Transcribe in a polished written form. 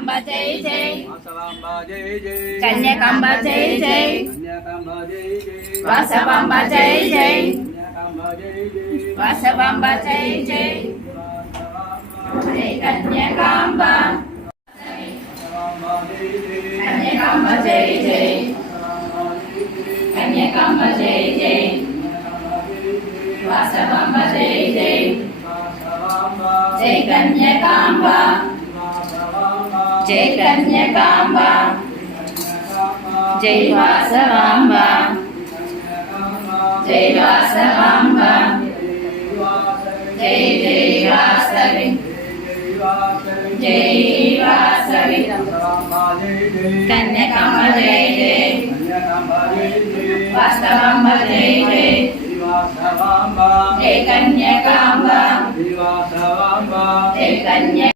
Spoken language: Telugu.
కన్యకాంబ జై జై వాసవాంబ జై జై కన్యకాంబ జై జై కన్యకాంబ జై జై వాసవాంబ జై జై కన్యకాంబ జై జై వాసవాంబ జై జై జై కన్యకాంబ కన్యకాంబ జై జై కన్యకాంబ జై జై వాసవాంబ జై జై జై కన్యకాంబ జై కన్యకాంబ జై వాసవాంబ జై వాసవాంబ జై జై వాసవి జై వాసవి కన్యకాంబ జై జై వాసవాంబ జై జై జై కన్యకాంబ జై కన్య